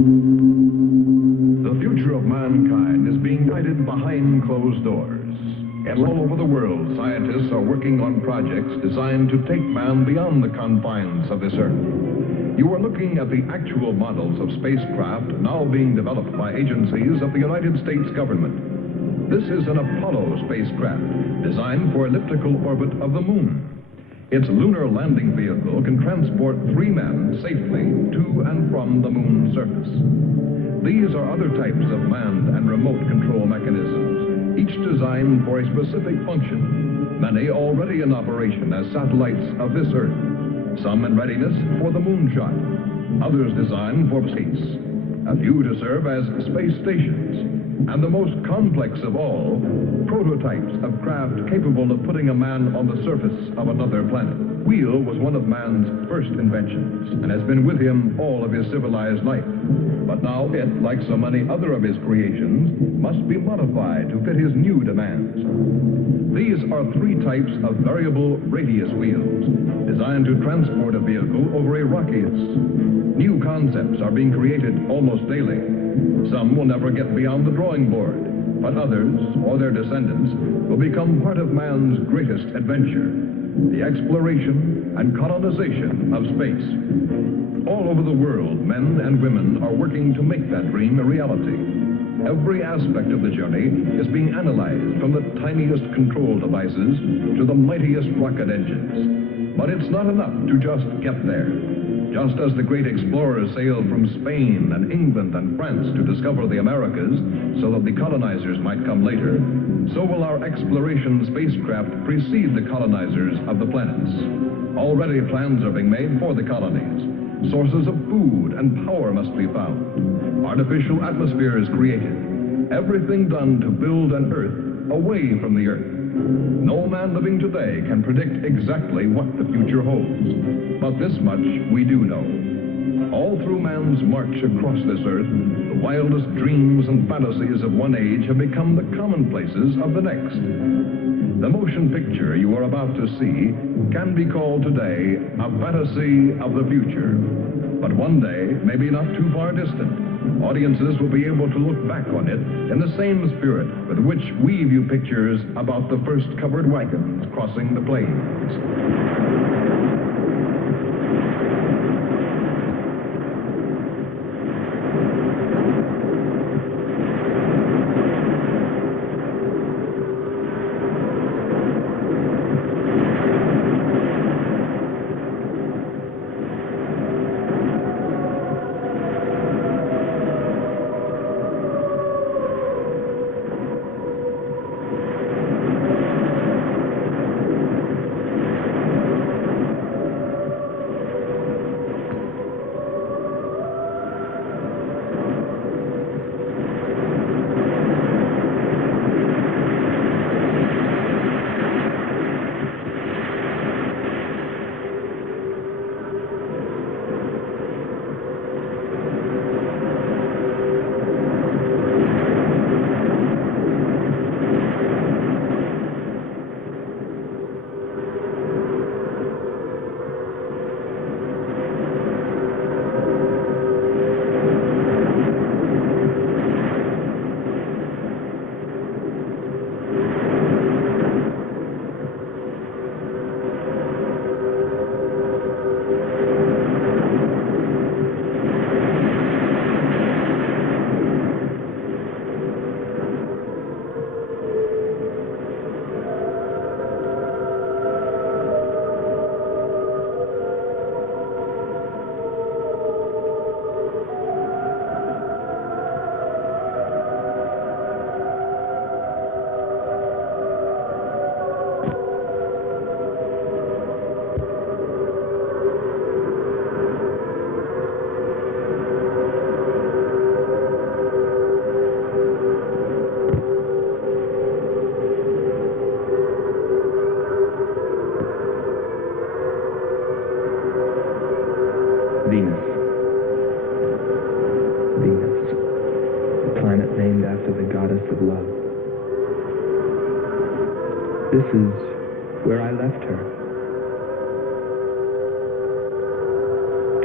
The future of mankind is being guided behind closed doors. And all over the world, scientists are working on projects designed to take man beyond the confines of this Earth. You are looking at the actual models of spacecraft now being developed by agencies of the United States government. This is an Apollo spacecraft designed for elliptical orbit of the moon. Its lunar landing vehicle can transport 3 men safely to and from the moon's surface. These are other types of manned and remote control mechanisms, each designed for a specific function, many already in operation as satellites of this Earth, some in readiness for the moonshot, others designed for space, a few to serve as space stations, and the most complex of all, prototypes of craft capable of putting a man on the surface of another planet. Wheel was one of man's first inventions and has been with him all of his civilized life. But now it, like so many other of his creations, must be modified to fit his new demands. These are 3 types of variable radius wheels, designed to transport a vehicle over a rockiest. New concepts are being created almost daily. Some will never get beyond the drawing board, but others, or their descendants, will become part of man's greatest adventure, the exploration and colonization of space. All over the world, men and women are working to make that dream a reality. Every aspect of the journey is being analyzed, from the tiniest control devices to the mightiest rocket engines. But it's not enough to just get there. Just as the great explorers sailed from Spain and England and France to discover the Americas so that the colonizers might come later, so will our exploration spacecraft precede the colonizers of the planets. Already plans are being made for the colonies. Sources of food and power must be found. Artificial atmosphere is created. Everything done to build an Earth away from the Earth. No man living today can predict exactly what the future holds. But this much we do know. All through man's march across this Earth, the wildest dreams and fantasies of one age have become the commonplaces of the next. The motion picture you are about to see can be called today a fantasy of the future. But one day, maybe not too far distant, audiences will be able to look back on it in the same spirit with which we view pictures about the first covered wagons crossing the plains. Venus. Venus, a planet named after the goddess of love. This is where I left her.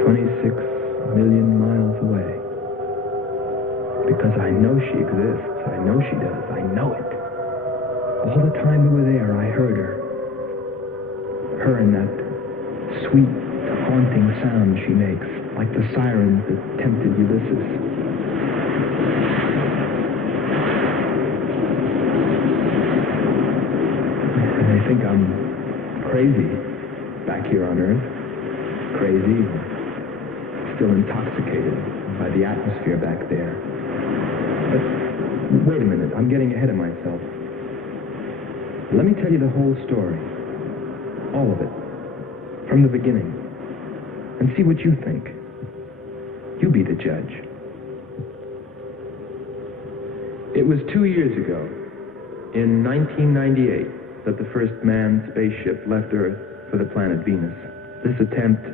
26 million miles away. Because I know she exists. I know she does. I know it. All the time we were there, I heard her. Her and that sweet, haunting sound she makes, like the sirens that tempted Ulysses. And I think I'm crazy back here on Earth. Crazy, still intoxicated by the atmosphere back there. But wait a minute, I'm getting ahead of myself. Let me tell you the whole story. All of it. From the beginning. And see what you think. You be the judge. It was 2 years ago, in 1998, that the first manned spaceship left Earth for the planet Venus. This attempt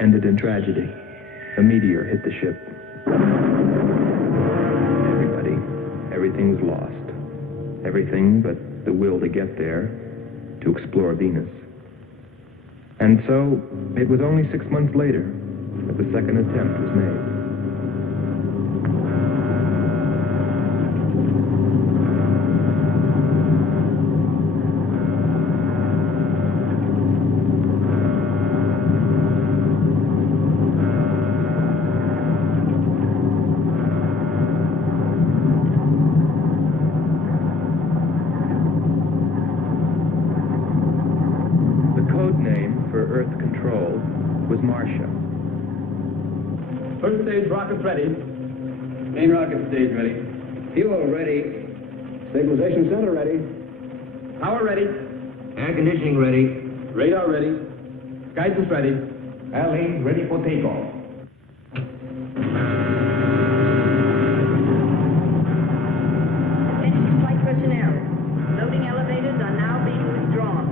ended in tragedy. A meteor hit the ship. Everything was lost. Everything but the will to get there, to explore Venus. And so, it was only 6 months later that the second attempt was made. First stage rockets ready. Main rocket stage ready. Fuel ready. Stabilization center ready. Power ready. Air conditioning ready. Radar ready. Guidance ready. Alley ready for takeoff. Attention flight personnel. Loading elevators are now being withdrawn.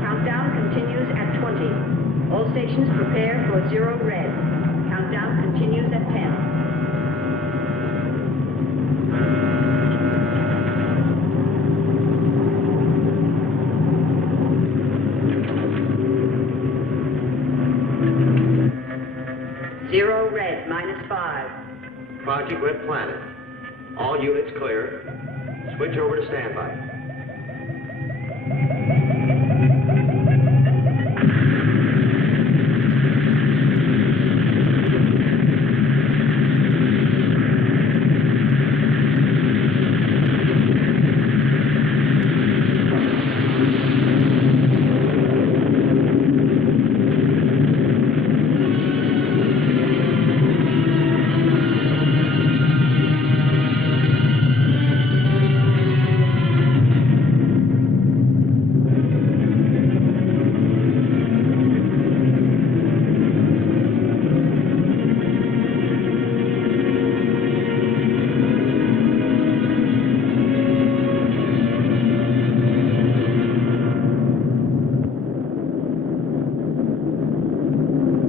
Countdown continues at 20. All stations prepare for 0 red. Countdown continues at 10. Zero red, -5. Project Red Planet. All units clear. Switch over to standby.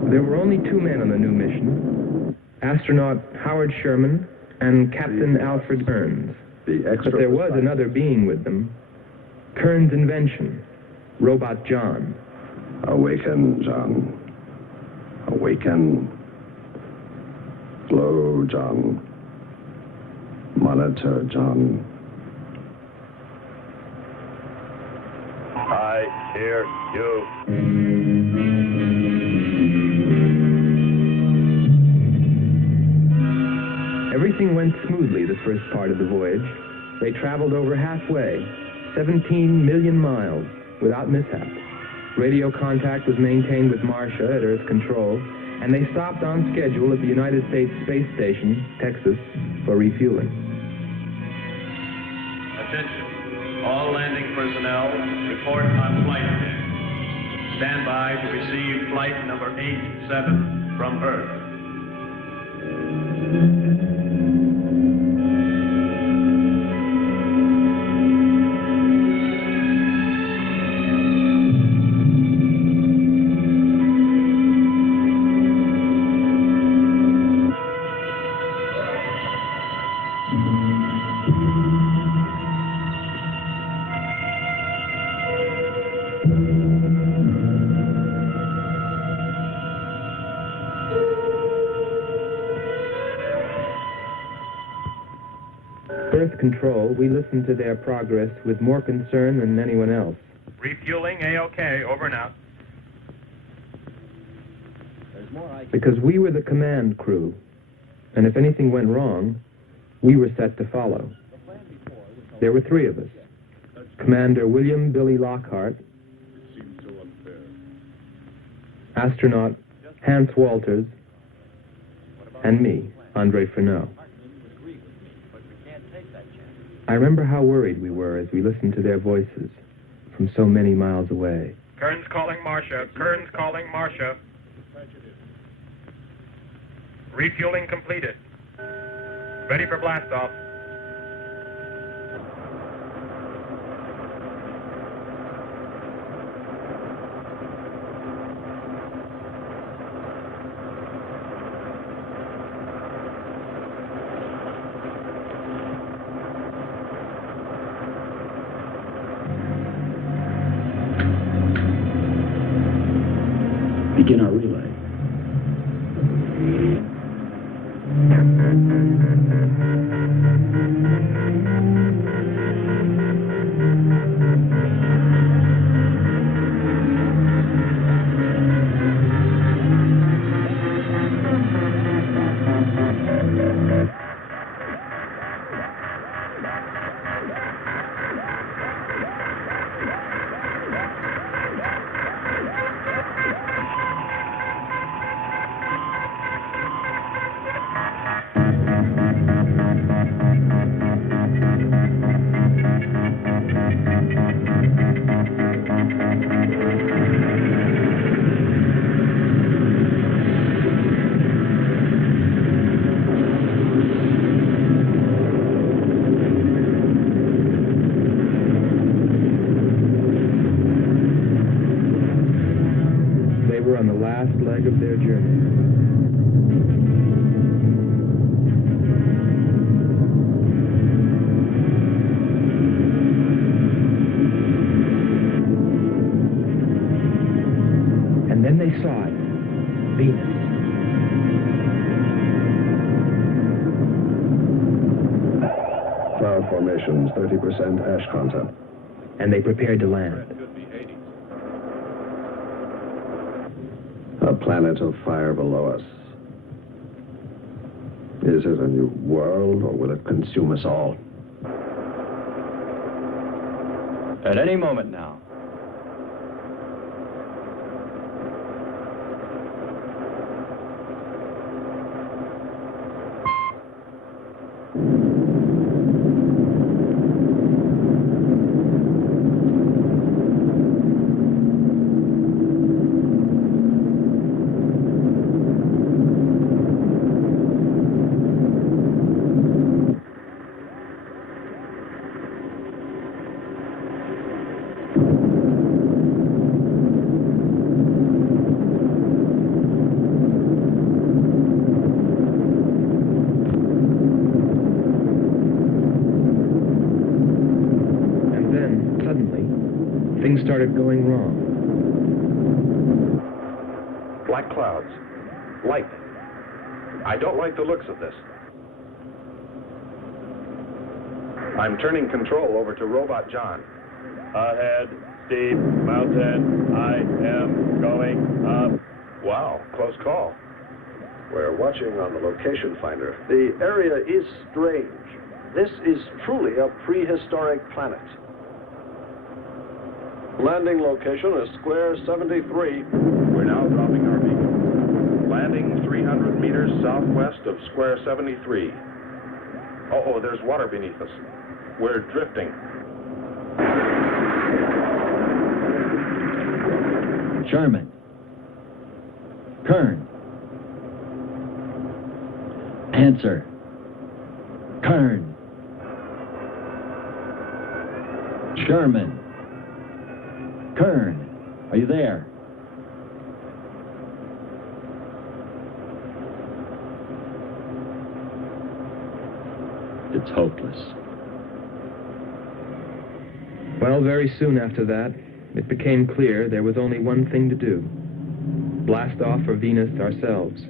There were only 2 men on the new mission, astronaut Howard Sherman and Captain Alfred Kearns. But there was another being with them, Kearns' invention, Robot John. Awaken, John. Awaken. Glow, John. Monitor, John. I hear you. Everything went smoothly the first part of the voyage. They traveled over halfway, 17 million miles, without mishap. Radio contact was maintained with Marcia at Earth Control, and they stopped on schedule at the United States Space Station, Texas, for refueling. Attention. All landing personnel, report on flight deck. Stand by to receive flight number 87 from Earth. Earth Control, we listened to their progress with more concern than anyone else. Refueling A-OK, over and out. Because we were the command crew, and if anything went wrong, we were set to follow. There were three of us. Commander William Billy Lockhart, astronaut Hans Walters, and me, Andre Furneaux. I remember how worried we were as we listened to their voices from so many miles away. Kearns calling Marcia. Kearns calling Marcia. Refueling completed. Ready for blastoff. Begin our relay. On the last leg of their journey. And then they saw it, Venus. Cloud formations, 30% ash content. And they prepared to land. A planet of fire below us. Is it a new world, or will it consume us all? At any moment now. Things started going wrong. Black clouds. Light. I don't like the looks of this. I'm turning control over to Robot John. Ahead, Steve, mountain. I am going up. Wow, close call. We're watching on the location finder. The area is strange. This is truly a prehistoric planet. Landing location is square 73. We're now dropping our beacon. Landing 300 meters southwest of square 73. Oh, there's water beneath us. We're drifting. Sherman. Kern. Answer. Kern. Sherman. Kern. Are you there? It's hopeless. Well, very soon after that, it became clear there was only one thing to do. Blast off for Venus ourselves.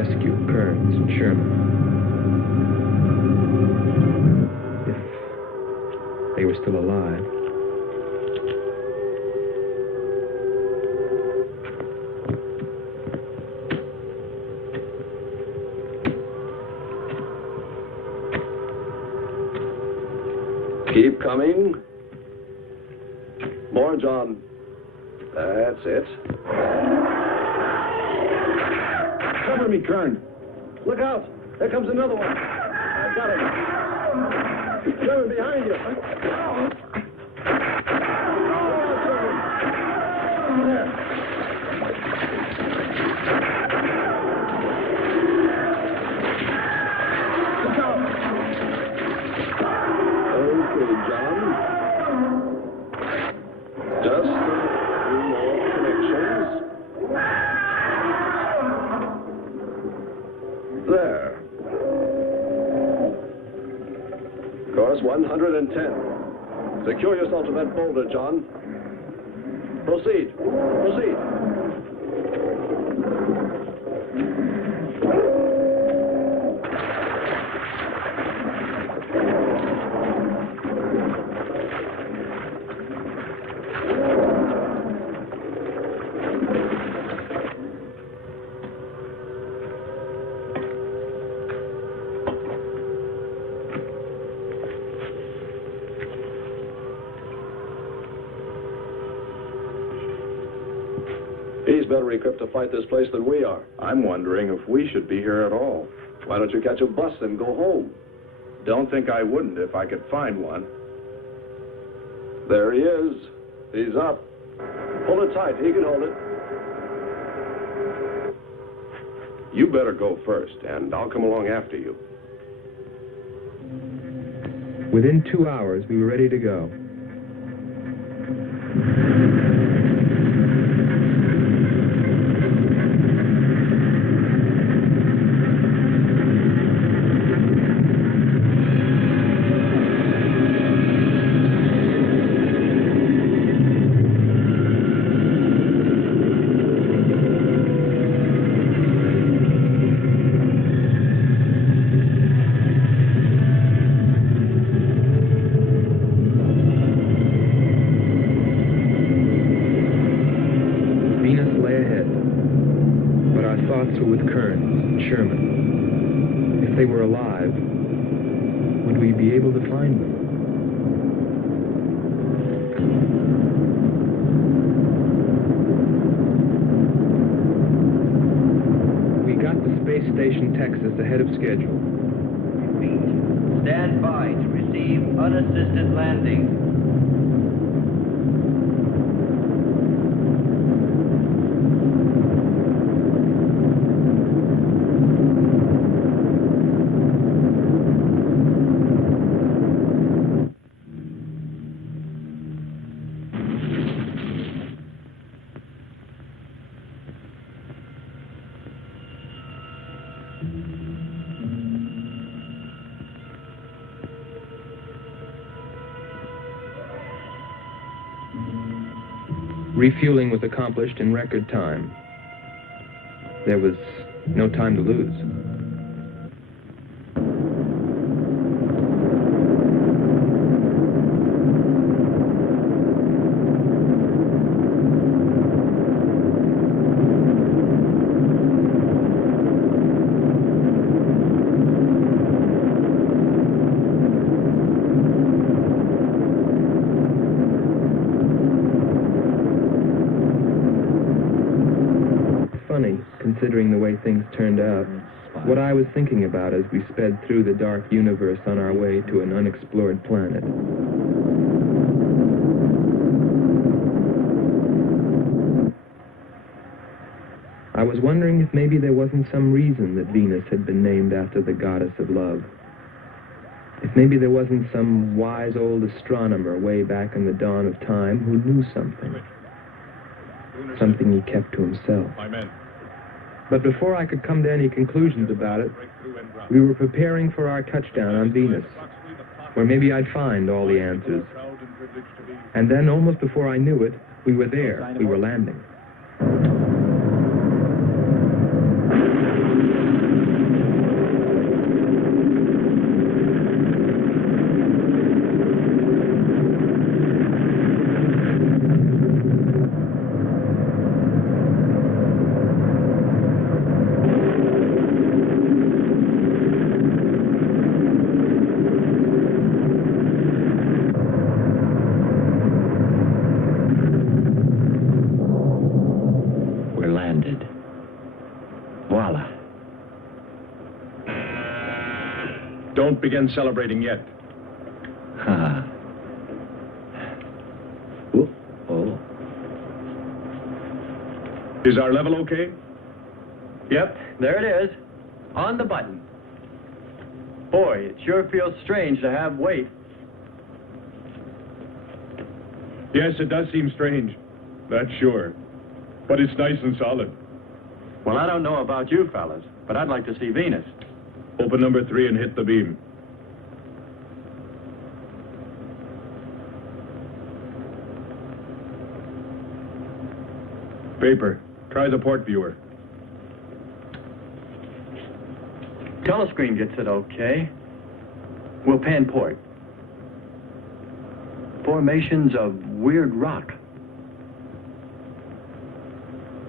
rescue Kearns and Sherman. If they were still alive. Keep coming. More, John. That's it. Cover me, Kern. Look out. There comes another one. I got him. Sherman, behind you. There. Look out. Okay, John. Just a few more connections. There. Course 110. Secure yourself to that boulder, John. Proceed. Proceed. He's better equipped to fight this place than we are. I'm wondering if we should be here at all. Why don't you catch a bus and go home? Don't think I wouldn't if I could find one. There he is. He's up. Hold it tight. He can hold it. You better go first, and I'll come along after you. Within 2 hours, we were ready to go. With Kearns and Sherman. If they were alive, would we be able to find them? We got to Space Station Texas ahead of schedule. Stand by to receive unassisted landing. Refueling was accomplished in record time. There was no time to lose. Considering the way things turned out, what I was thinking about as we sped through the dark universe on our way to an unexplored planet. I was wondering if maybe there wasn't some reason that Venus had been named after the goddess of love. If maybe there wasn't some wise old astronomer way back in the dawn of time who knew something. Something he kept to himself. But before I could come to any conclusions about it, we were preparing for our touchdown on Venus, where maybe I'd find all the answers. And then, almost before I knew it, we were there. We were landing. Don't begin celebrating yet. Ha. Oh. Is our level okay? Yep, there it is. On the button. Boy, it sure feels strange to have weight. Yes, it does seem strange. That's sure. But it's nice and solid. Well, I don't know about you fellas, but I'd like to see Venus. Open number 3 and hit the beam. Vapor, try the port viewer. Telescreen gets it okay. We'll pan port. Formations of weird rock.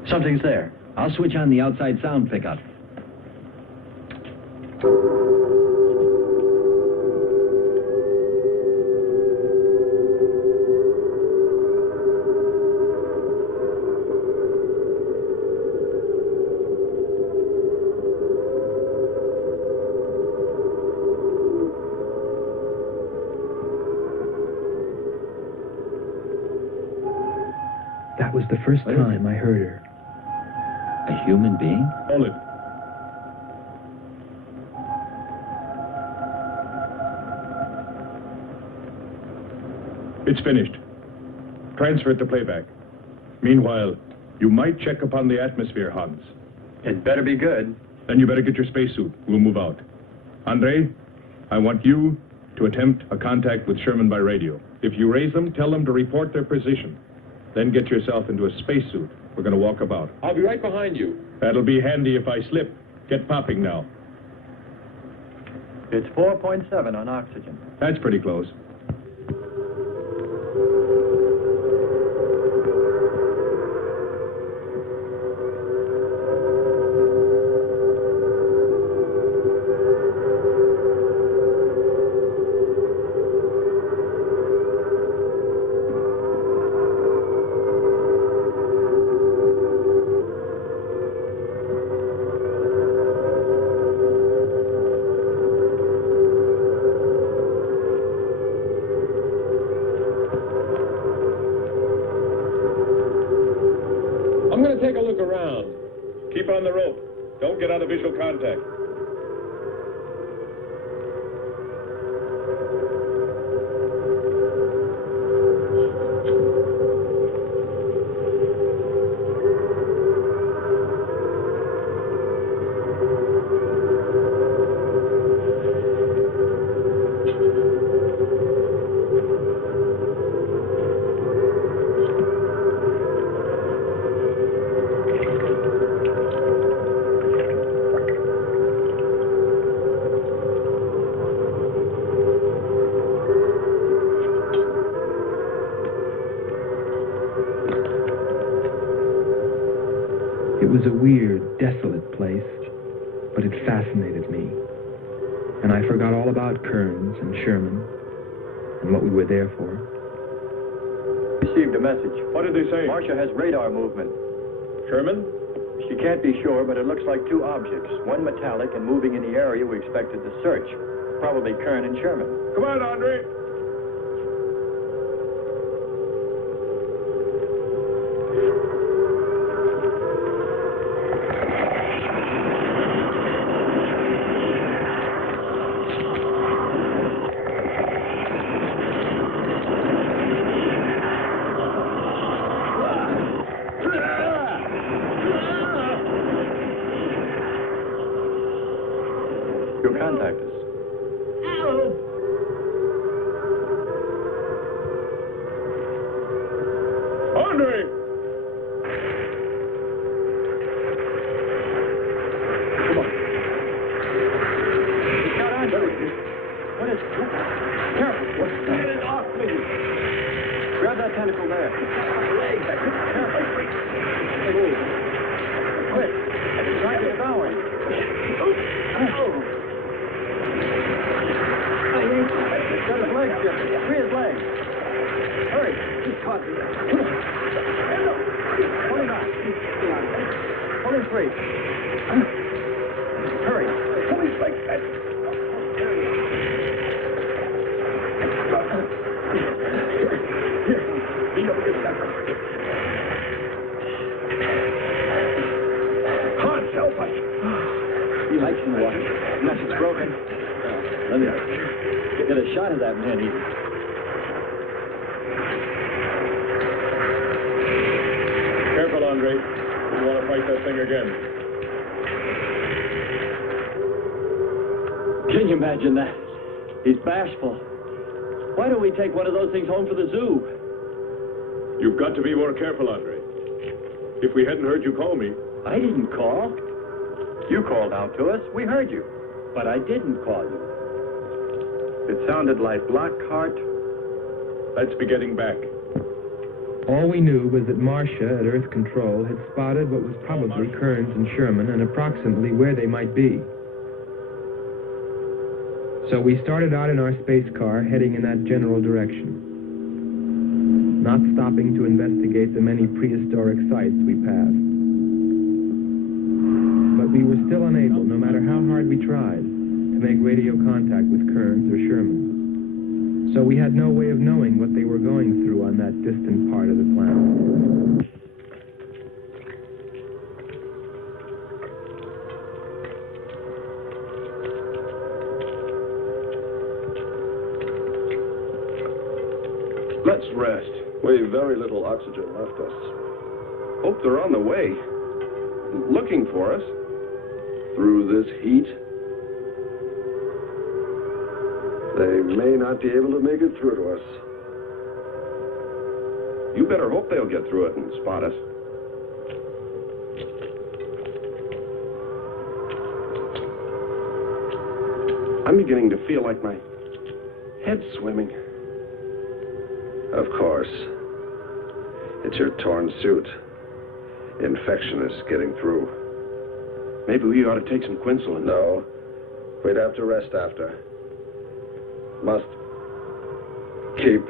Something's there. I'll switch on the outside sound pickup. That was the first time I heard her. A human being? Hold it. It's finished. Transfer it to playback. Meanwhile, you might check upon the atmosphere, Hans. It better be good. Then you better get your spacesuit. We'll move out. Andre, I want you to attempt a contact with Sherman by radio. If you raise them, tell them to report their position. Then get yourself into a spacesuit. We're going to walk about. I'll be right behind you. That'll be handy if I slip. Get popping now. It's 4.7 on oxygen. That's pretty close. I'm going to take a look around. Keep on the rope. Don't get out of visual contact. It was a weird, desolate place, but it fascinated me. And I forgot all about Kearns and Sherman and what we were there for. Received a message. What did they say? Marcia has radar movement. Sherman? She can't be sure, but it looks like two objects. One metallic and moving in the area we expected to search. Probably Kern and Sherman. Come on, Andre. You'll contact us. Andre! Come on. He's got Andre. What is... Careful. What's that? Get it off me. Grab that tentacle there. Leg. Careful. Move. Quick. Try to devour him. Got his legs, Jim. Free his legs. Hurry. He's caught. Pull him out. Pull him free. Hurry. Pull his legs back. There he is. Nothing's broken. Let me get a shot of that man even. Careful, Andre. You want to fight that thing again. Can you imagine that? He's bashful. Why don't we take one of those things home for the zoo? You've got to be more careful, Andre. If we hadn't heard you call me... I didn't call. You called out to us. We heard you. But I didn't call you. It sounded like Lockhart. Let's be getting back. All we knew was that Marcia at Earth Control had spotted what was probably Kearns and Sherman and approximately where they might be. So we started out in our space car, heading in that general direction, not stopping to investigate the many prehistoric sites we passed. But we were still unable, no matter how hard we tried, to make radio contact with Kearns or Sherman. So we had no way of knowing what they were going through on that distant part of the planet. Let's rest. We've very little oxygen left us. Hope they're on the way. Looking for us. Through this heat. They may not be able to make it through to us. You better hope they'll get through it and spot us. I'm beginning to feel like my head's swimming. Of course. It's your torn suit. Infection is getting through. Maybe we ought to take some quinsulin. No. We'd have to rest after. Must keep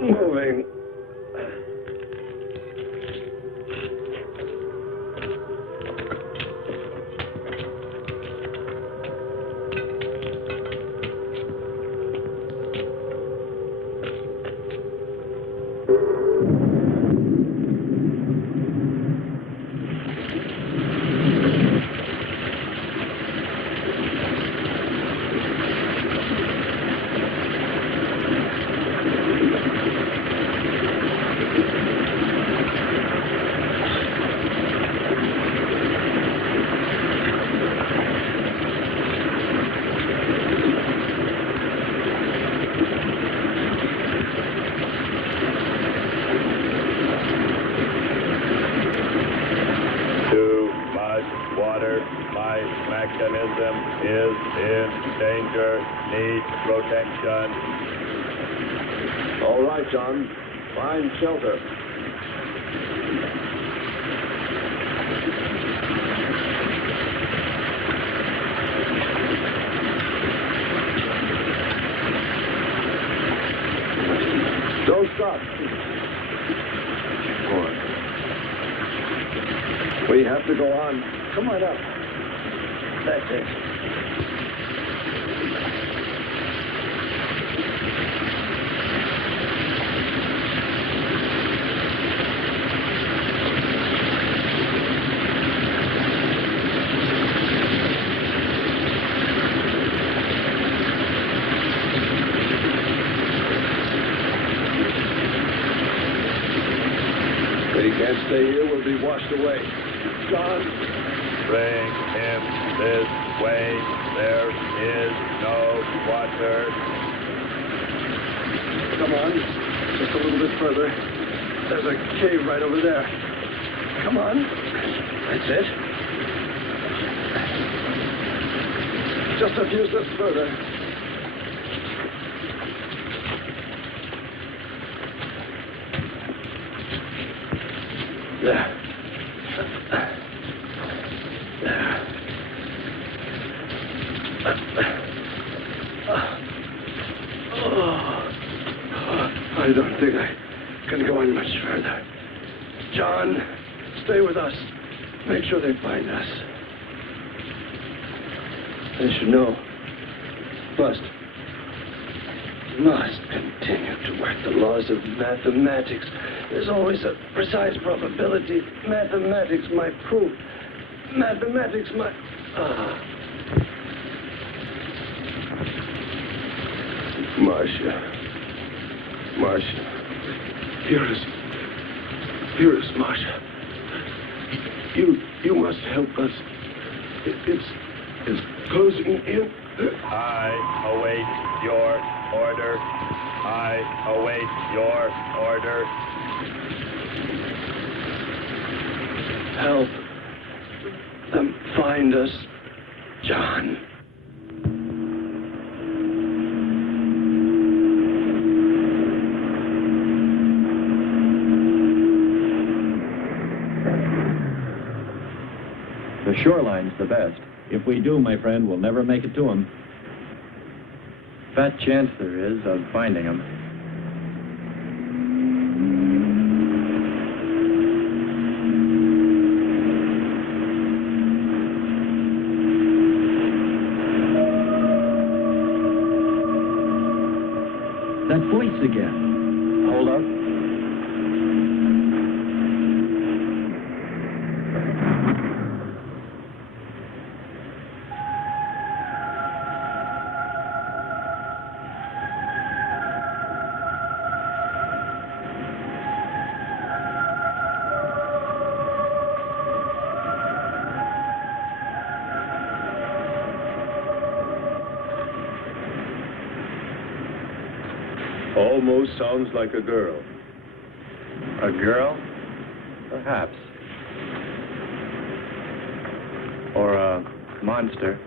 moving. All right, John. Find shelter. Don't stop. Keep going. We have to go on. Come on up. That's it. Can't stay here, we'll be washed away. John! Bring him this way. There is no water. Come on, just a little bit further. There's a cave right over there. Come on. That's it. Just a few steps further. There. I don't think I can go on much further. John, stay with us. Make sure they find us. They should know. Must continue to work the laws of mathematics. There's always a precise probability. Mathematics might prove mathematics, my... Marcia. Here is Marcia. You must help us. It's closing in. I await your order. I await your order. Help them find us, John. The shoreline's the best. If we do, my friend, we'll never make it to them. Fat chance there is of finding them. That voice again. Hold up. Almost sounds like a girl. A girl? Perhaps. Or a monster.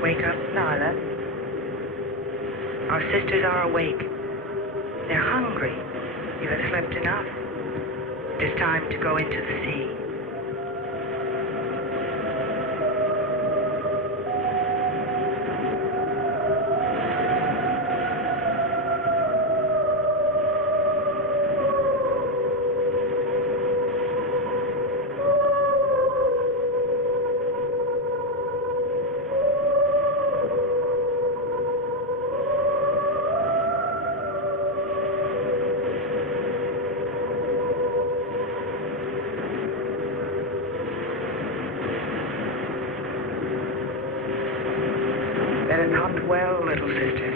Wake up, Nyla. Our sisters are awake. They're hungry. You have slept enough. It is time to go into the sea. That is not well, little sisters.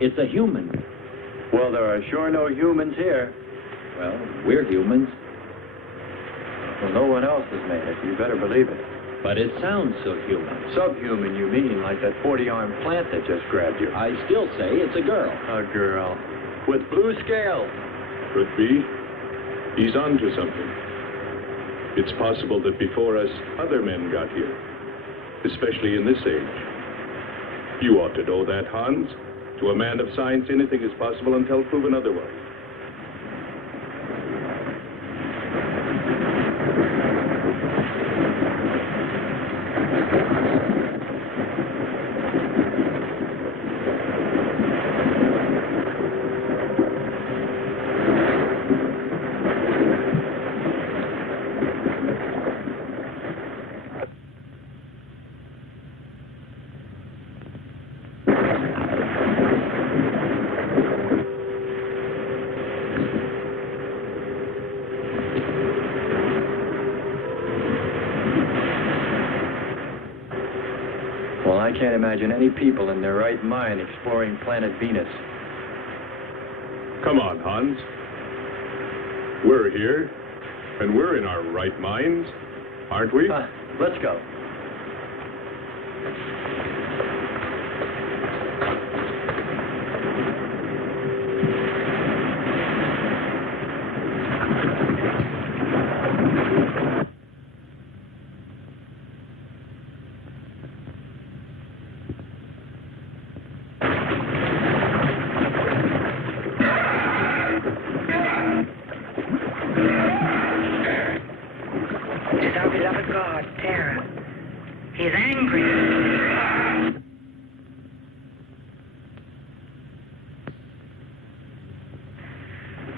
It's a human. Well, there are sure no humans here. Well, we're humans. Well, no one else has made it. You better believe it. But it sounds so human. Subhuman, you mean, like that 40-armed plant that just grabbed you. I still say it's a girl. A girl. With blue scales. Could be. He's on to something. It's possible that before us, other men got here, especially in this age. You ought to know that, Hans. To a man of science, anything is possible until proven otherwise. I can't imagine any people in their right mind exploring planet Venus. Come on, Hans. We're here, and we're in our right minds, aren't we? Let's go.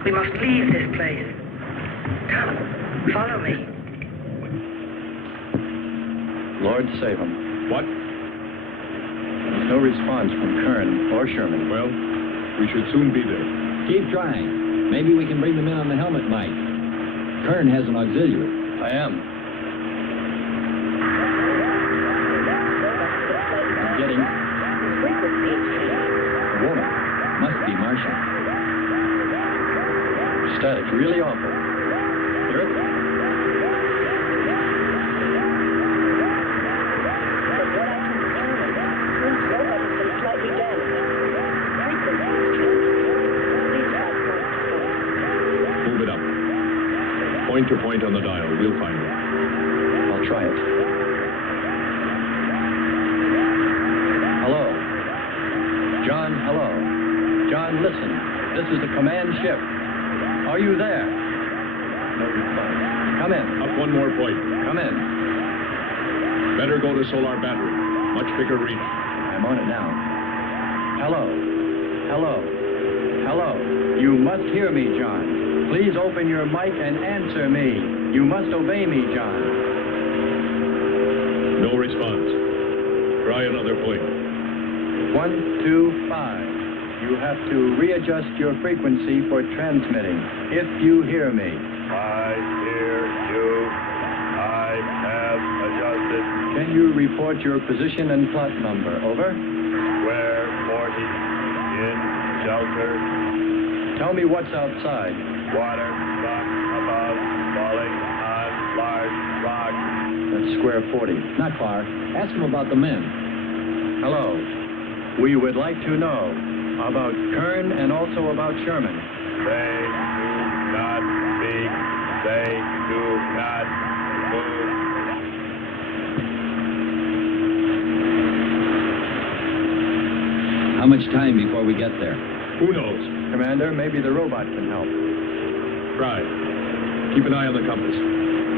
We must leave this place. Come, follow me. Lord save him. What? There's no response from Kern or Sherman. Well, we should soon be there. Keep trying. Maybe we can bring them in on the helmet mic. Kern has an auxiliary. I am. I'm getting... Woman. Must be Martian. Static, really awful. Hear it? Move it up. Point to point on the dial. We'll find it. I'll try it. Hello. John, hello. John, listen. This is the command ship. Are you there? No response. Come in. Up one more point. Come in. Better go to solar battery. Much bigger reach. I'm on it now. Hello. Hello. Hello. You must hear me, John. Please open your mic and answer me. You must obey me, John. No response. Try another point. 1, 2, 5. You have to readjust your frequency for transmitting. If you hear me. I hear you. I have adjusted. Can you report your position and plot number? Over. Square 40 in shelter. Tell me what's outside. Water rock above, falling on large rock. That's square 40. Not far. Ask him about the men. Hello. We would like to know about Kern and also about Sherman. They do not speak. They do not move. How much time before we get there? Who knows? Commander, maybe the robot can help. Try. Keep an eye on the compass.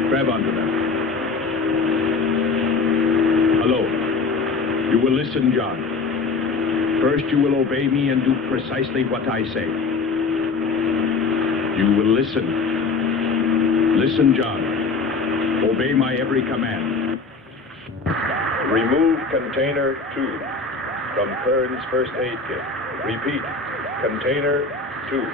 Grab onto them. Hello. You will listen, John. First, you will obey me and do precisely what I say. You will listen. Listen, John. Obey my every command. Remove container 2 from Kern's first aid kit. Repeat. Container 2.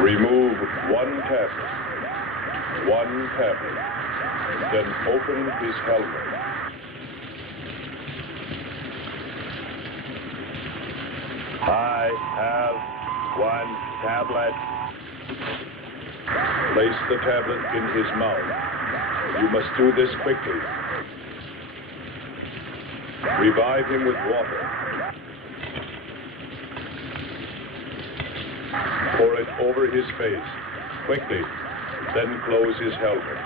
Remove 1 tablet. 1 tablet. Then open his helmet. I have 1 tablet. Place the tablet in his mouth. You must do this quickly. Revive him with water. Pour it over his face, quickly, then close his helmet.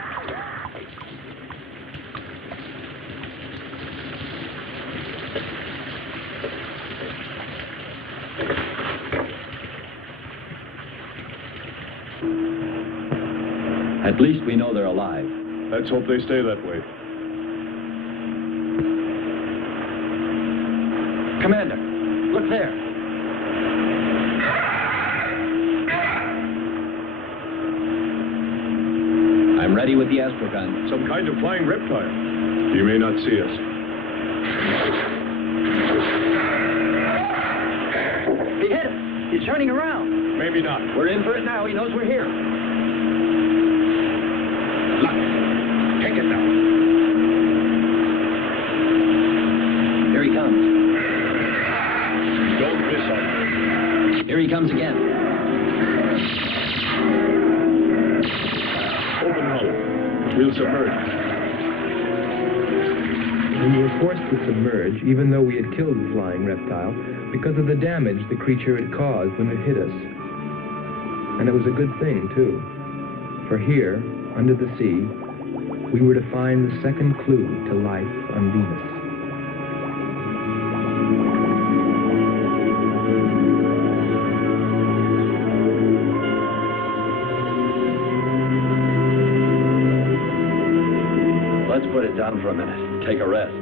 At least we know they're alive. Let's hope they stay that way. Commander, look there. I'm ready with the astrogun. Some kind of flying reptile. He may not see us. He hit us. He's turning around. Maybe not. We're in for it now. He knows we're here. Look. Take it now. Here he comes. Don't miss him. Here he comes again. Open hull. We'll submerge. We were forced to submerge, even though we had killed the flying reptile, because of the damage the creature had caused when it hit us. And it was a good thing, too. For here, under the sea, we were to find the second clue to life on Venus. Let's put it down for a minute. Take a rest.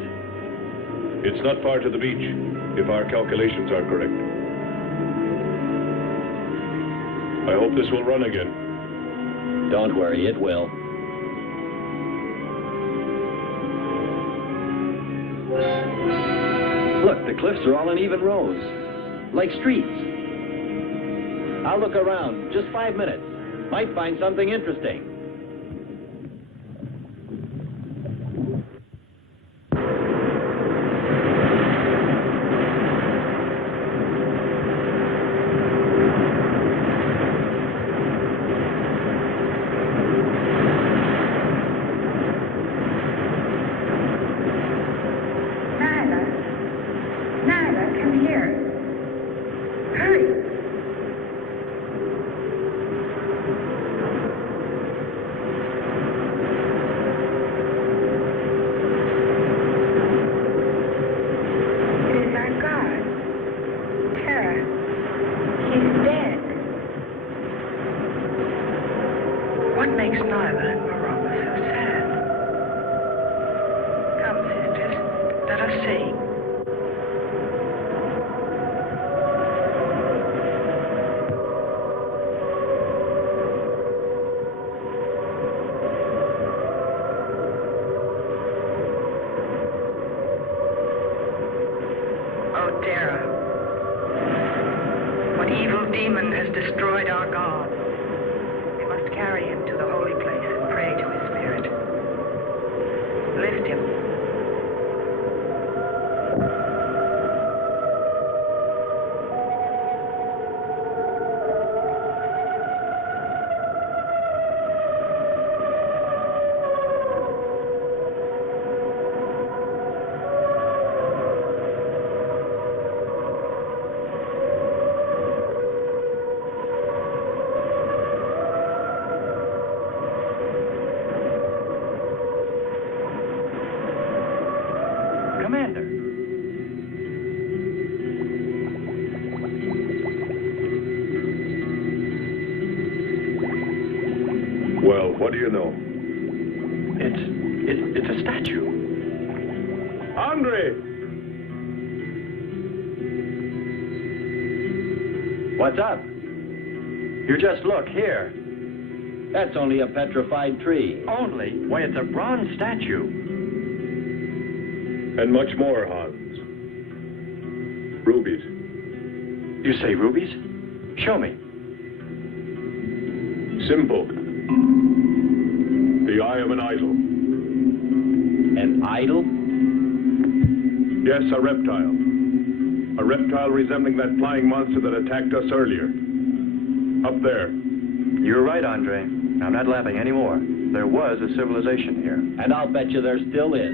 It's not far to the beach, if our calculations are correct. I hope this will run again. Don't worry, it will. Look, the cliffs are all in even rows, like streets. I'll look around. Just 5 minutes. Might find something interesting. Destroyed our God. We must carry him to the holy place and pray to his spirit. Lift him. Well, what do you know? It's a statue. Andre! What's up? You just look here. That's only a petrified tree. Only? Why, it's a bronze statue. And much more, Hans. Rubies. You say rubies? Show me. Simple. The eye of an idol. An idol? Yes, a reptile. A reptile resembling that flying monster that attacked us earlier. Up there. You're right, Andre. I'm not laughing anymore. There was a civilization here. And I'll bet you there still is.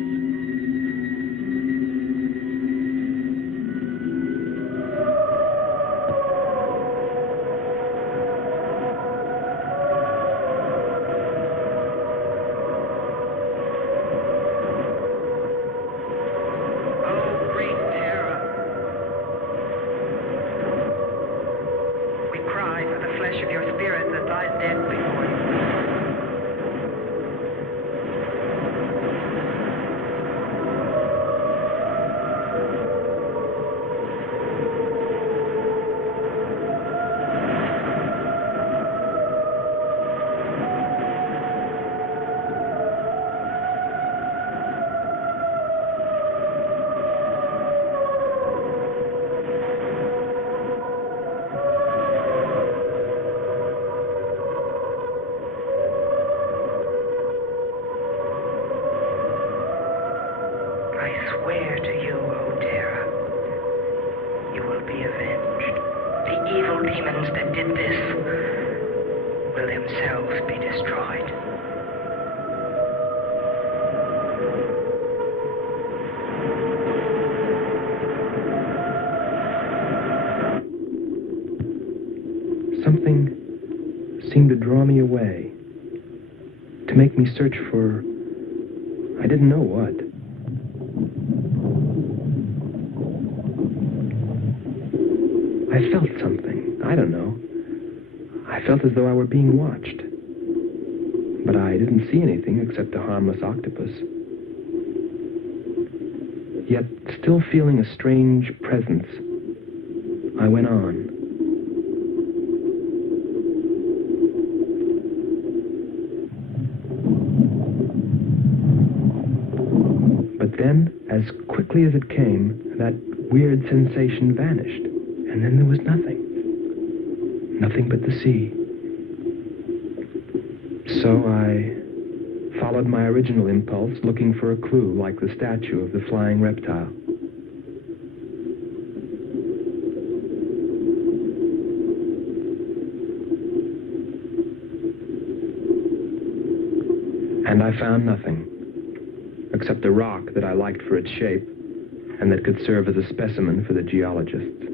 swear to you, O Terra, you will be avenged. The evil demons that did this will themselves be destroyed. Something seemed to draw me away, to make me search for, I didn't know what. I felt something, I don't know. I felt as though I were being watched. But I didn't see anything except a harmless octopus. Yet, still feeling a strange presence, I went on. But then, as quickly as it came, that weird sensation vanished. And then there was nothing. Nothing but the sea. So I followed my original impulse, looking for a clue like the statue of the flying reptile. And I found nothing, except a rock that I liked for its shape and that could serve as a specimen for the geologists.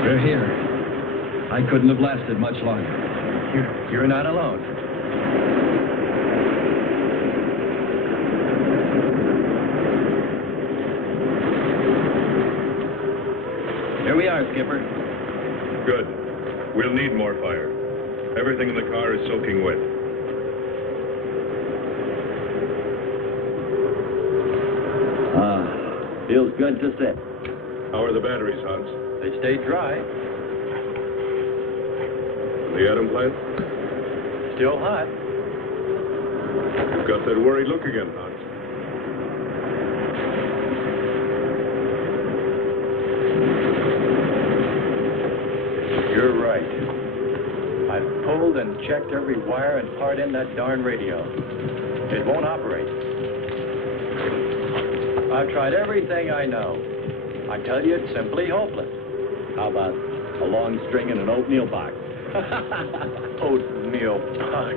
We're here. I couldn't have lasted much longer. You're not alone. Here we are, Skipper. Good. We'll need more fire. Everything in the car is soaking wet. Feels good to sit. How are the batteries, Hans? They stayed dry. The atom plant? Still hot. You've got that worried look again, Hans. You're right. I've pulled and checked every wire and part in that darn radio. It won't operate. I've tried everything I know. I tell you, it's simply hopeless. How about a long string in an oatmeal box? Oatmeal box.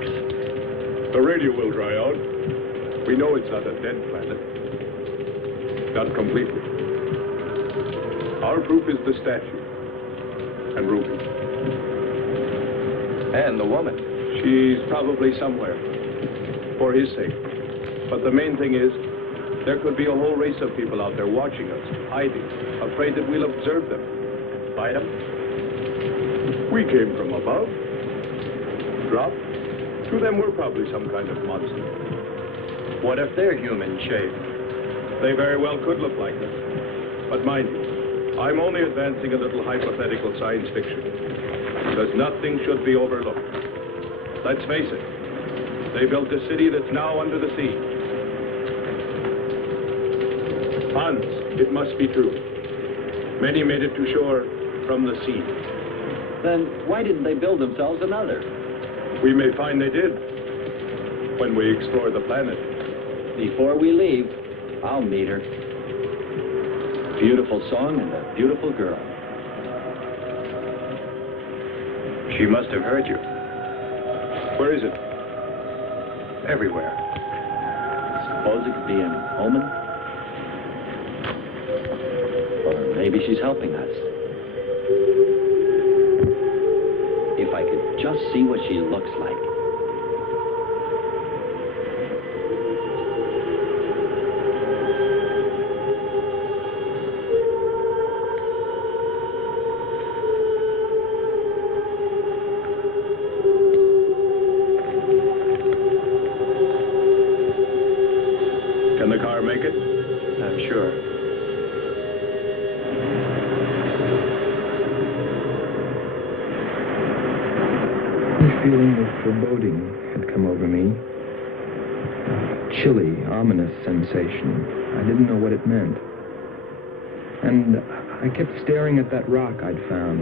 The radio will dry out. We know it's not a dead planet. Not completely. Our proof is the statue. And Ruby. And the woman. She's probably somewhere. For his sake. But the main thing is, there could be a whole race of people out there watching us, hiding, afraid that we'll observe them. Fight them? We came from above. Dropped. To them, we're probably some kind of monster. What if they're human shape? They very well could look like us. But mind you, I'm only advancing a little hypothetical science fiction. Because nothing should be overlooked. Let's face it. They built a city that's now under the sea. Hans, it must be true. Many made it to shore from the sea. Then why didn't they build themselves another? We may find they did when we explore the planet. Before we leave, I'll meet her. Beautiful song and a beautiful girl. She must have heard you. Where is it? Everywhere. Suppose it could be an omen? Or maybe she's helping us. If I could just see what she looks like. Can the car make it? I'm sure. A feeling of foreboding had come over me. A chilly, ominous sensation. I didn't know what it meant. And I kept staring at that rock I'd found,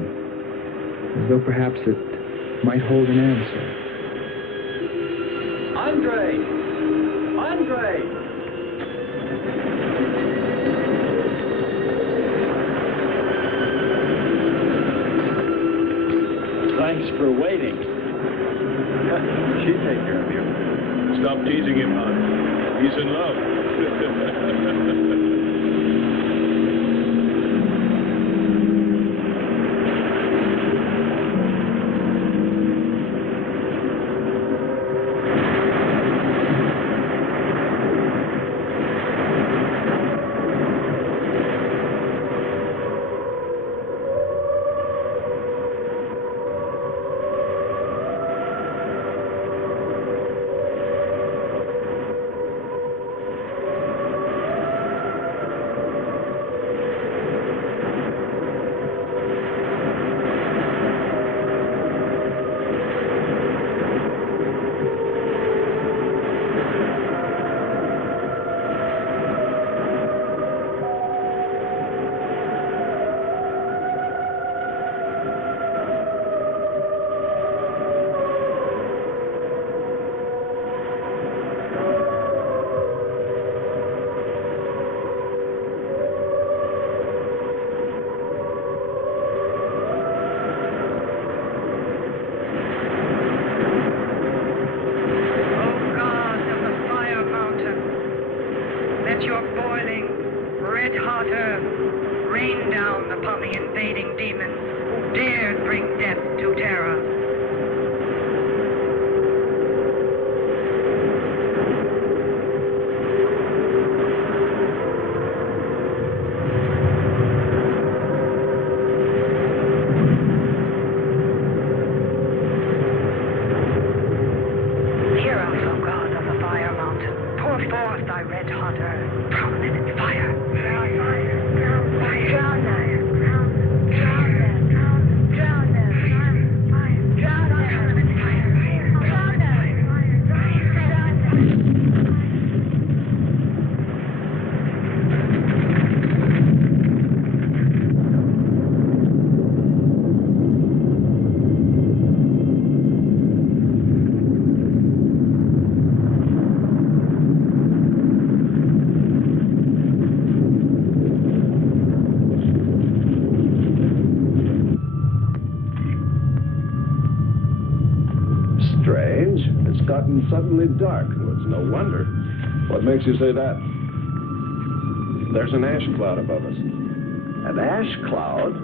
as though perhaps it might hold an answer. Andre! Andre! Thanks for waiting. She'd take care of you. Stop teasing him, Hans. He's in love. Your boiling, red-hot earth rain down upon the invading demons who dared bring death to Terra. Strange. It's gotten suddenly dark. Well, it's no wonder. What makes you say that? There's an ash cloud above us. An ash cloud?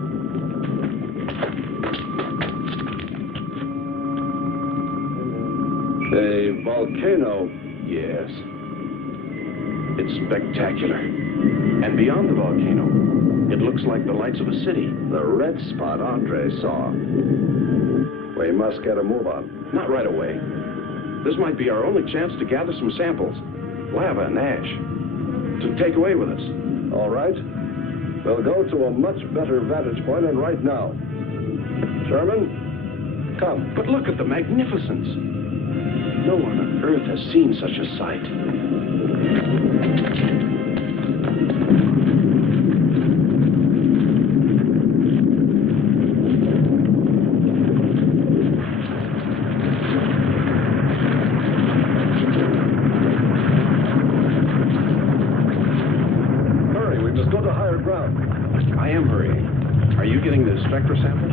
A volcano, yes. It's spectacular. And beyond the volcano, It looks like the lights of a city. The red spot Andre saw. We must get a move on. Not right away. This might be our only chance to gather some samples. Lava and ash. To take away with us. All right. We'll go to a much better vantage point than right now. Sherman, come. But look at the magnificence. No one on Earth has seen such a sight. I am hurrying. Are you getting the spectra sample?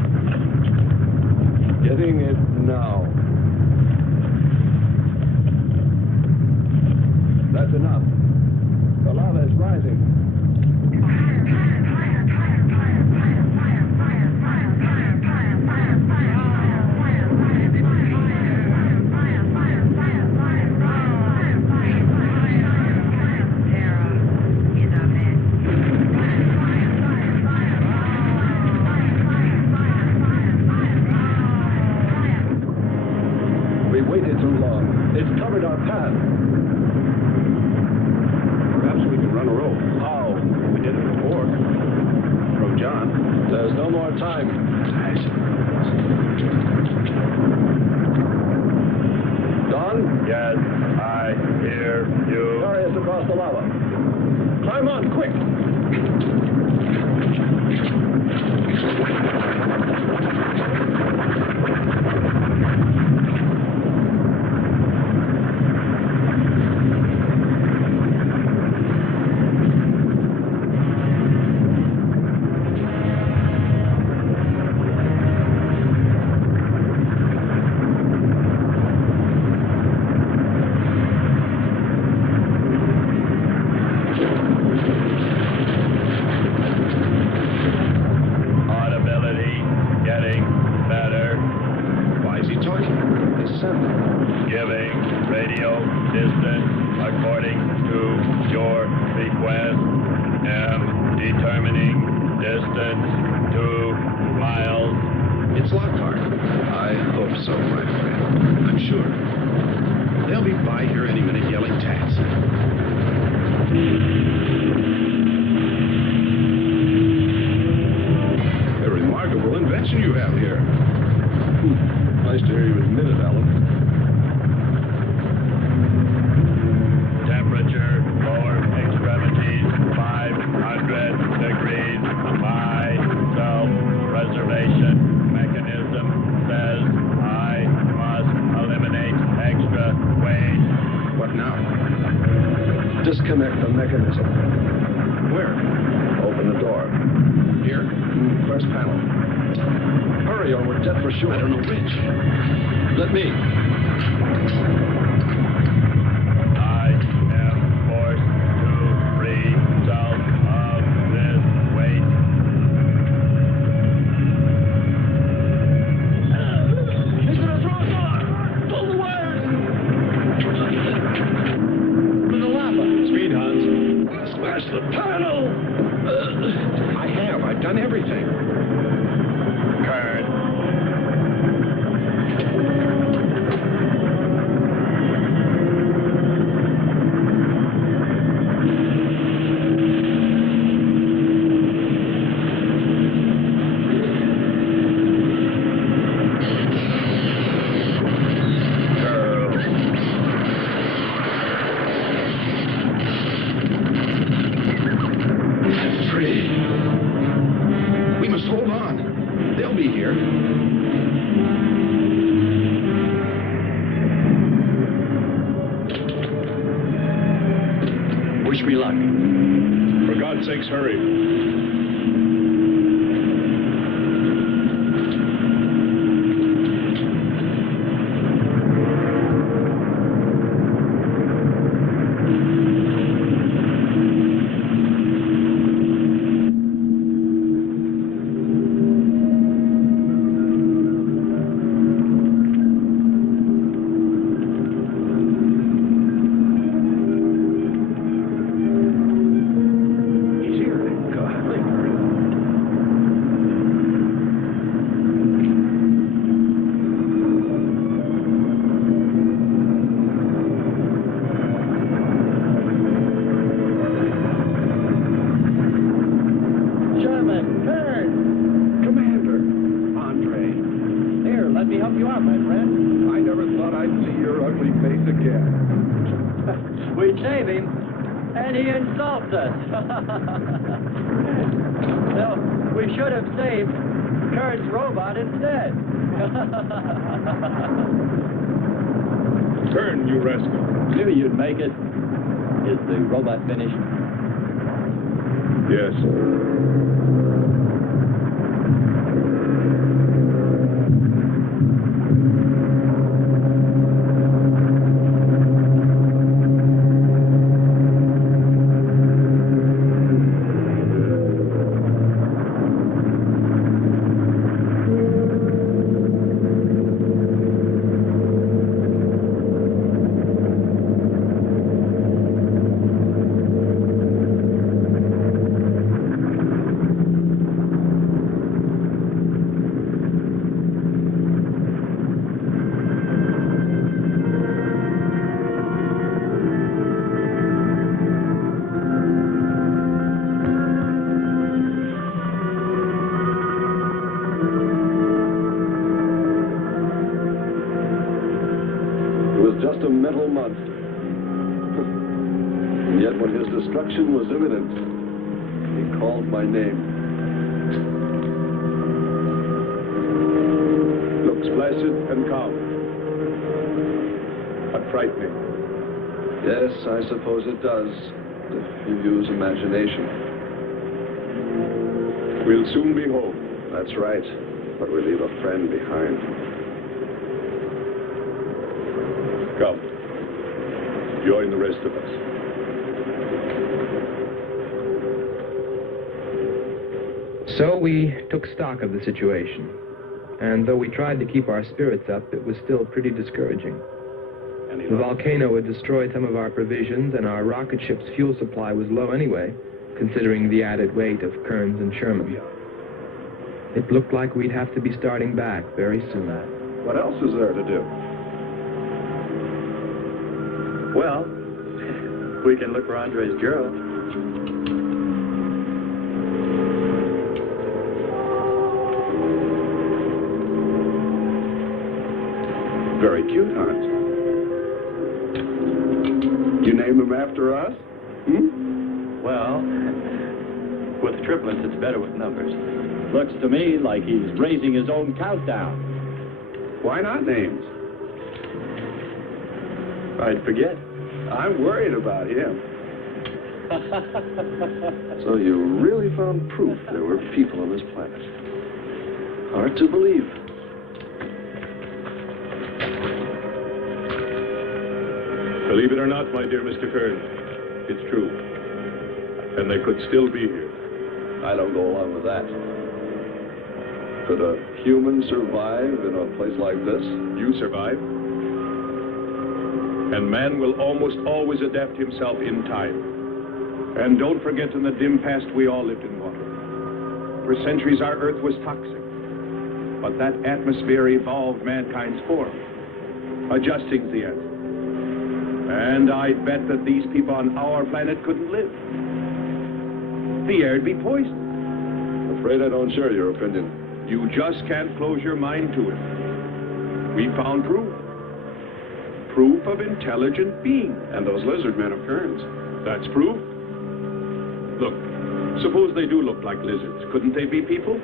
Getting it now. That's enough. The lava is rising. It's covered our path. Perhaps we can run a rope. How? We did it before. From John. There's no more time. Don? Yes, I hear you. Carry us across the lava. Climb on, quick! Disconnect the mechanism. Where? Open the door. Here? First panel. Hurry or we're dead for sure. I don't know which. Let me. I am forced to free myself of this weight. He's gonna throw us off! Pull the wires! For the lava! Speed, Hans. Smash the panel! I've done everything. Kern. Wish me luck. For God's sakes, hurry. He's here. God. job, my friend. I never thought I'd see your ugly face again. We save him, and he insults us. No, we should have saved Kurt's robot instead. Turn, you rascal. Knew you'd make it. Is the robot finished? Yes. Just a mental monster. And yet when his destruction was imminent, he called my name. Looks placid and calm. But frightening. Yes, I suppose it does, if you use imagination. We'll soon be home. That's right, but we leave a friend behind. Come. Join the rest of us. So we took stock of the situation. And though we tried to keep our spirits up, it was still pretty discouraging. The volcano had destroyed some of our provisions, and our rocket ship's fuel supply was low anyway, considering the added weight of Kearns and Sherman. It looked like we'd have to be starting back very soon. What else is there to do? Well, we can look for Andre's girl. Very cute, Hans. You name him after us? Well, with triplets, it's better with numbers. Looks to me like he's raising his own countdown. Why not names? I'd forget. I'm worried about him. So you really found proof there were people on this planet. Hard to believe. Believe it or not, my dear Mr. Kern, it's true. And they could still be here. I don't go along with that. Could a human survive in a place like this? You survive. And man will almost always adapt himself in time. And don't forget, in the dim past, we all lived in water. For centuries, our Earth was toxic. But that atmosphere evolved mankind's form, adjusting the answer. And I'd bet that these people on our planet couldn't live. The air'd be poisoned. Afraid I don't share your opinion. You just can't close your mind to it. We found proof. Proof of intelligent being. And those lizard men of Kearns. That's proof. Look, suppose they do look like lizards. Couldn't they be people?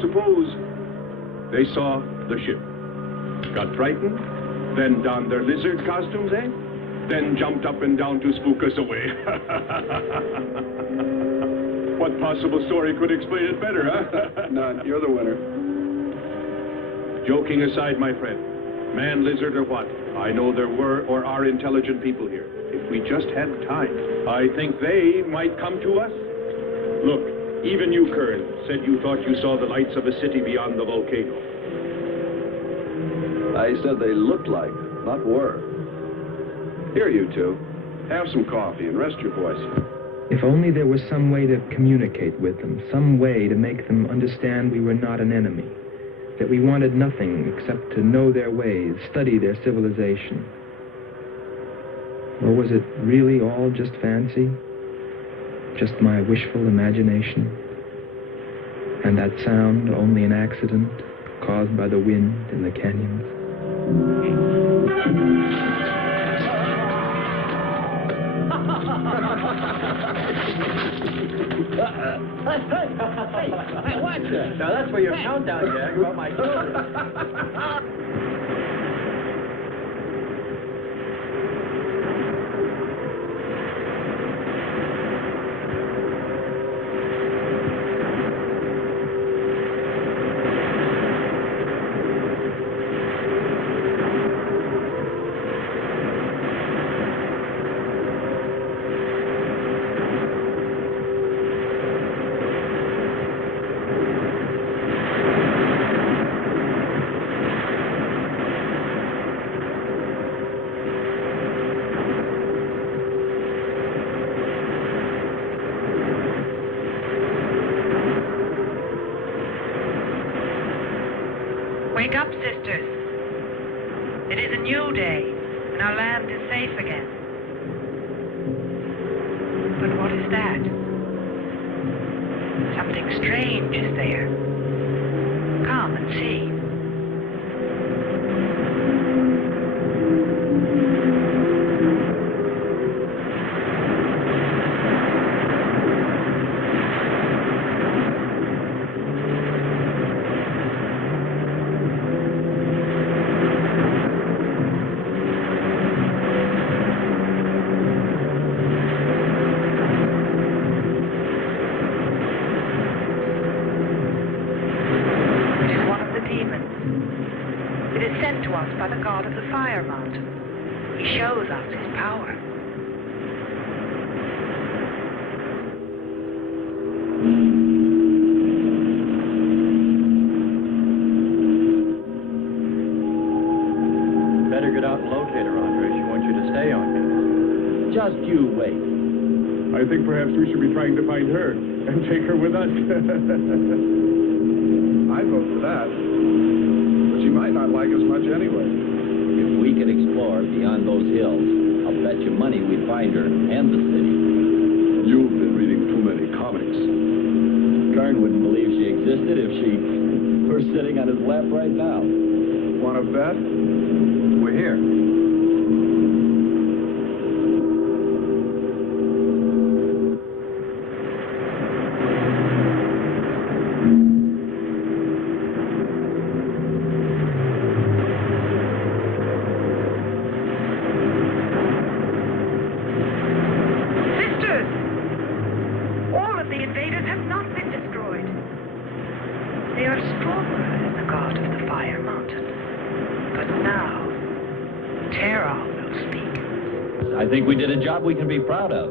Suppose they saw the ship, got frightened, then donned their lizard costumes, then jumped up and down to spook us away. What possible story could explain it better, huh? None. You're the winner. Joking aside, my friend, man, lizard, or what, I know there were or are intelligent people here. If we just had time, I think they might come to us. Look, even you, Kern, said you thought you saw the lights of a city beyond the volcano. I said they looked like, not were. Here, you two. Have some coffee and rest your voice. If only there was some way to communicate with them, some way to make them understand we were not an enemy, that we wanted nothing except to know their ways, study their civilization. Or was it really all just fancy? Just my wishful imagination? And that sound only an accident caused by the wind in the canyons. Hey, watch it. Now that's for your countdown, Jack, about my children. Wake up, sisters. It is a new day, and our land is safe again. But what is that? Something strange is there. Come and see. By the god of the fire mountain. He shows us his power. Better get out and locate her, Andre. She wants you to stay on me. Just you wait. I think perhaps we should be trying to find her and take her with us. I'd vote for that. But she might not like us much anyway. If we could explore beyond those hills, I'll bet you money we'd find her and the city. You've been reading too many comics. Kern wouldn't believe she existed if she were sitting on his lap right now. Want to bet? We're here. I think we did a job we can be proud of.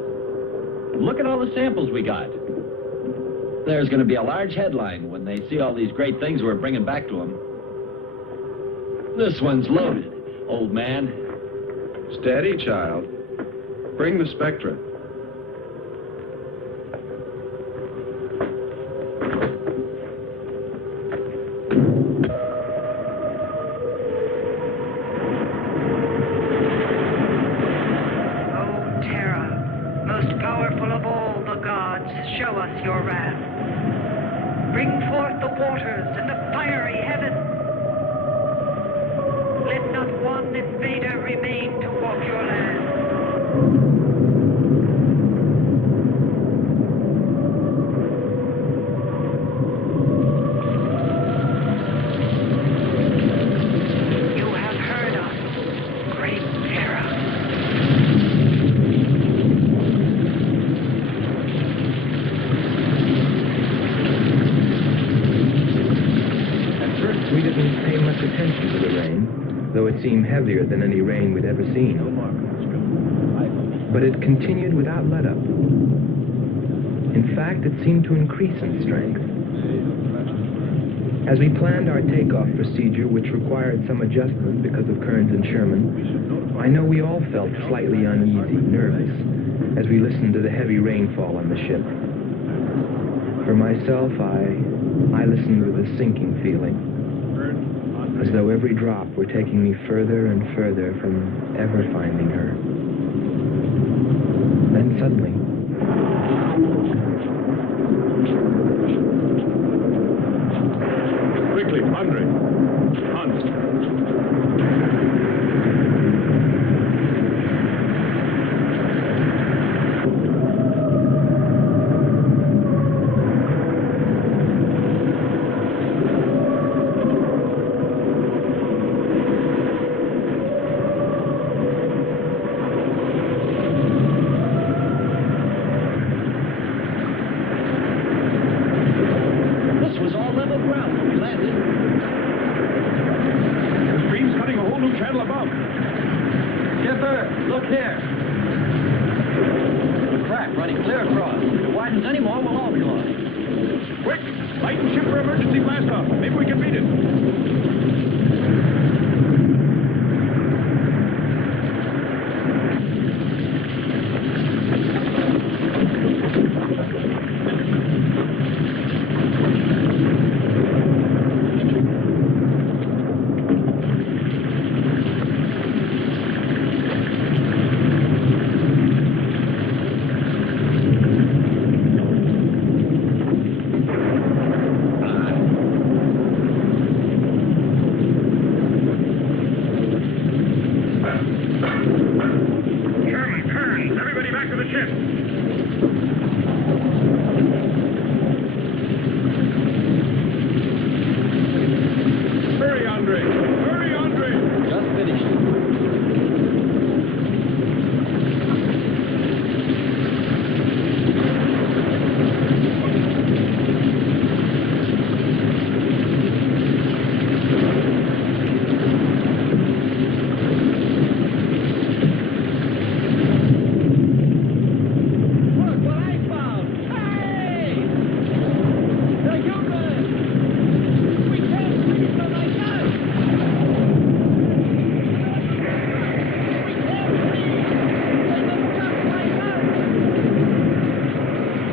Look at all the samples we got. There's going to be a large headline when they see all these great things we're bringing back to them. This one's loaded, old man. Steady, child. Bring the spectra. Show us your wrath. Bring forth the waters and the fiery heaven. Let not one invader remain to walk your land. You have heard us, great Terra. We didn't pay much attention to the rain, though it seemed heavier than any rain we'd ever seen. But it continued without let-up. In fact, it seemed to increase in strength. As we planned our takeoff procedure, which required some adjustment because of Kearns and Sherman, I know we all felt slightly uneasy, nervous, as we listened to the heavy rainfall on the ship. For myself, I listened with a sinking feeling, as though every drop were taking me further and further from ever finding her. Then suddenly, Quickly, Andre. Hans. This was all level ground when we landed. The stream's cutting a whole new channel above. Skipper, look here. A crack running clear across. If it widens any more, we'll all be lost. Quick! Lighten ship for emergency blast off. Maybe we can beat it. Sherman, Kearns, everybody back to the ship. Hurry, Andre! Hurry, Andre! Just finished. Look what I found! Hey! The humans! We can't treat them like us! We can't breathe! Treat them just like us!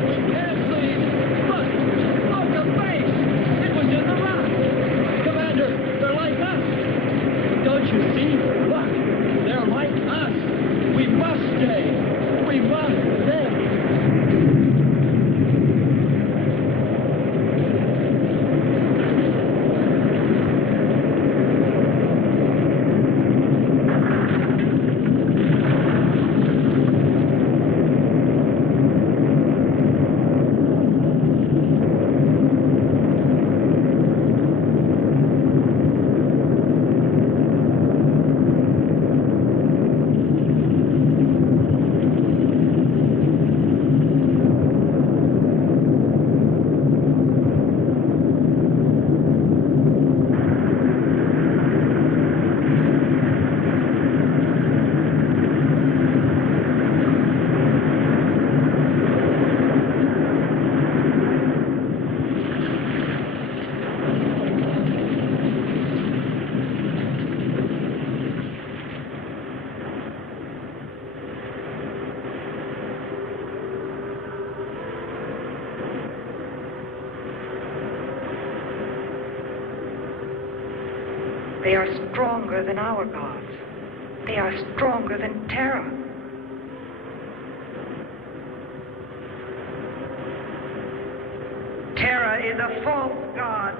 We can't breathe! Look! Look, a face! It was in the rock! Commander, they're like us! Don't you see? Look! They're like us! We must stay! We must stay! They are stronger than our gods. They are stronger than Terra. Terra is a false god.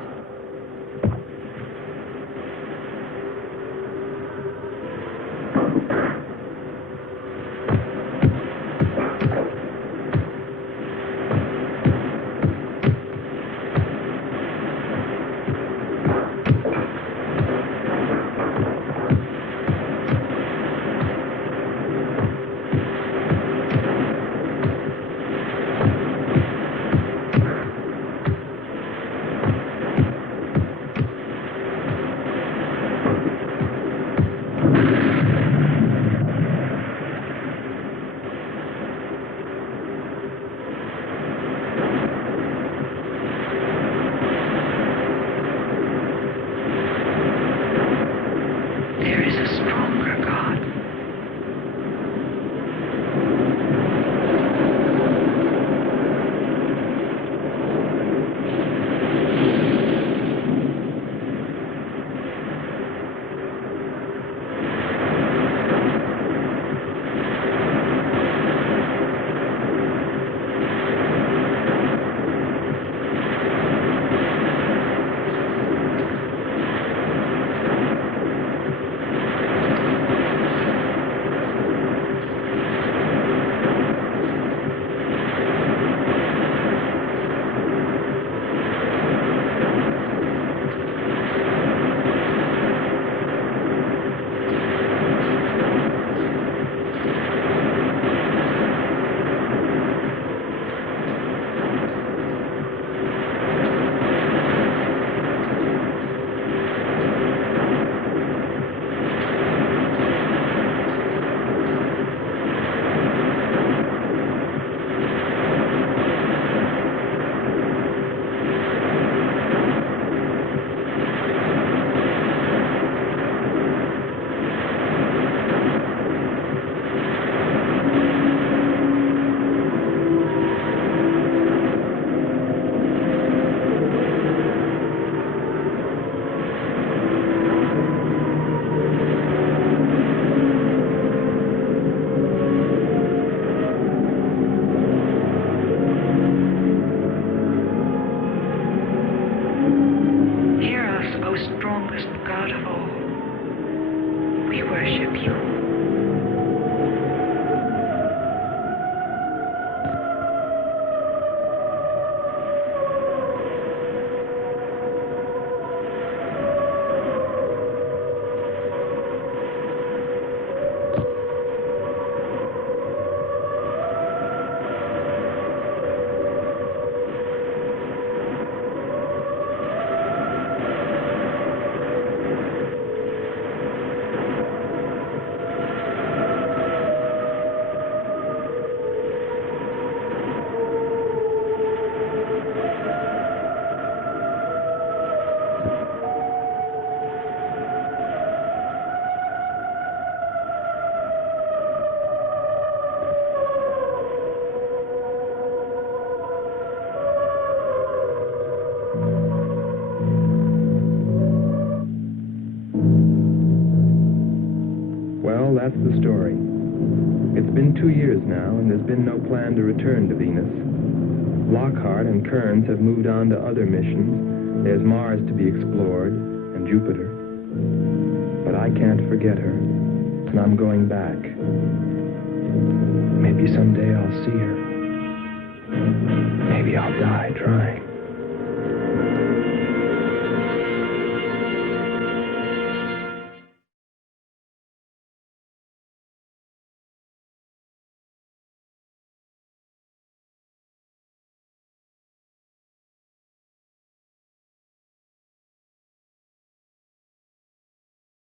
Well, that's the story. It's been 2 years now, and there's been no plan to return to Venus. Lockhart and Kearns have moved on to other missions. There's Mars to be explored, and Jupiter. But I can't forget her, and I'm going back. Maybe someday I'll see her. Maybe I'll die trying.